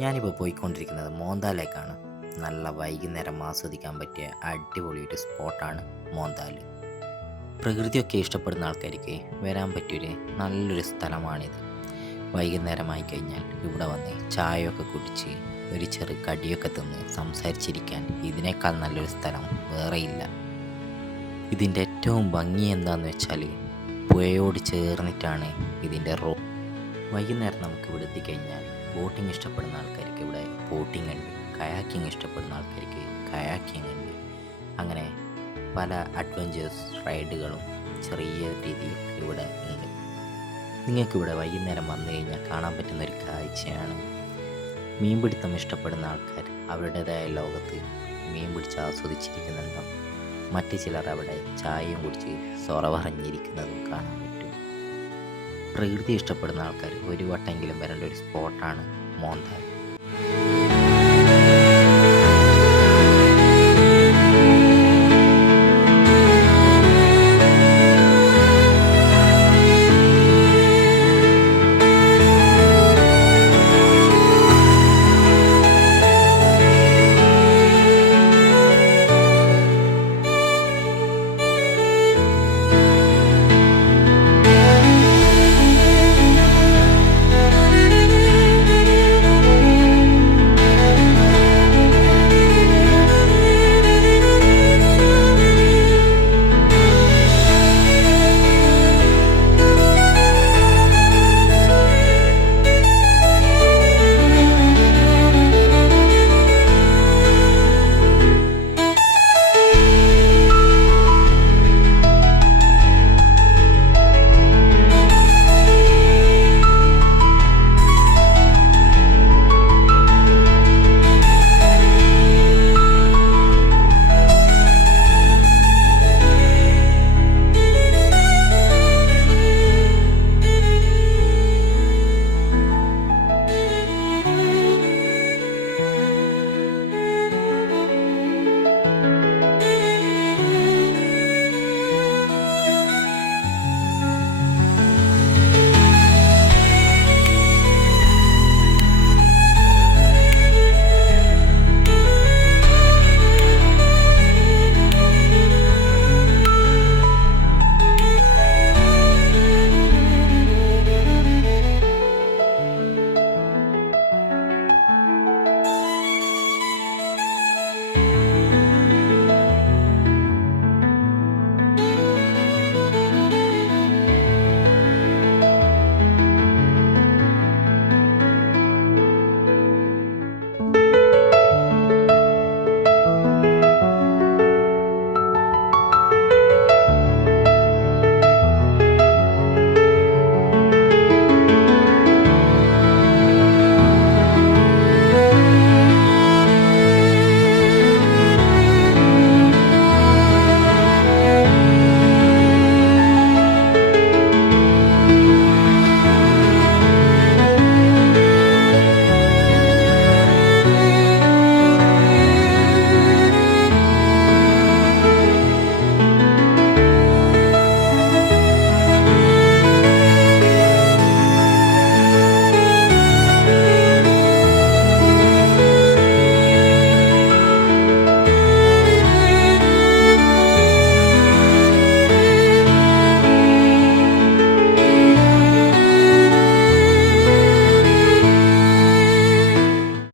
ഞാനിപ്പോൾ പോയിക്കൊണ്ടിരിക്കുന്നത് മോന്താലേക്കാണ്. നല്ല വൈകുന്നേരം ആസ്വദിക്കാൻ പറ്റിയ അടിപൊളി ഒരു സ്പോട്ടാണ് മോന്താൽ. പ്രകൃതിയൊക്കെ ഇഷ്ടപ്പെടുന്ന ആൾക്കാർക്ക് വരാൻ പറ്റിയൊരു നല്ലൊരു സ്ഥലമാണിത്. വൈകുന്നേരമായി കഴിഞ്ഞാൽ ഇവിടെ വന്ന് ചായയൊക്കെ കുടിച്ച് ഒരു ചെറു കടിയൊക്കെ തിന്ന് സംസാരിച്ചിരിക്കാൻ ഇതിനേക്കാൾ നല്ലൊരു സ്ഥലം വേറെയില്ല. ഇതിൻ്റെ ഏറ്റവും ഭംഗി എന്താണെന്ന് വെച്ചാൽ പുഴയോട് ചേർന്നിട്ടാണ് ഇതിൻ്റെ വൈകുന്നേരം നമുക്ക് ഇവിടെ എത്തിക്കഴിഞ്ഞാൽ ബോട്ടിംഗ് ഇഷ്ടപ്പെടുന്ന ആൾക്കാർക്ക് ഇവിടെ ബോട്ടിംഗ് ഉണ്ട്, കയാക്കിംഗ് ഇഷ്ടപ്പെടുന്ന ആൾക്കാർക്ക് കയാക്കിംഗ് ഉണ്ട്. അങ്ങനെ പല അഡ്വഞ്ചേഴ്സ് റൈഡുകളും ചെറിയ രീതിയിൽ ഇവിടെ ഉണ്ട്. നിങ്ങൾക്കിവിടെ വൈകുന്നേരം വന്നു കഴിഞ്ഞാൽ കാണാൻ പറ്റുന്ന ഒരു കാഴ്ചയാണ് മീൻപിടുത്തം ഇഷ്ടപ്പെടുന്ന ആൾക്കാർ അവരുടേതായ ലോകത്ത് മീൻ പിടിച്ച് ആസ്വദിച്ചിരിക്കുന്നുണ്ടാവും. മറ്റു ചിലർ അവിടെ ചായയും കുടിച്ച് സൊറ പറഞ്ഞിരിക്കുന്നതും കാണാൻ പറ്റും. പ്രകൃതി ഇഷ്ടപ്പെടുന്ന ആൾക്കാർ ഒരു വട്ടമെങ്കിലും വരേണ്ട ഒരു സ്പോട്ടാണ് മോന്താൽ.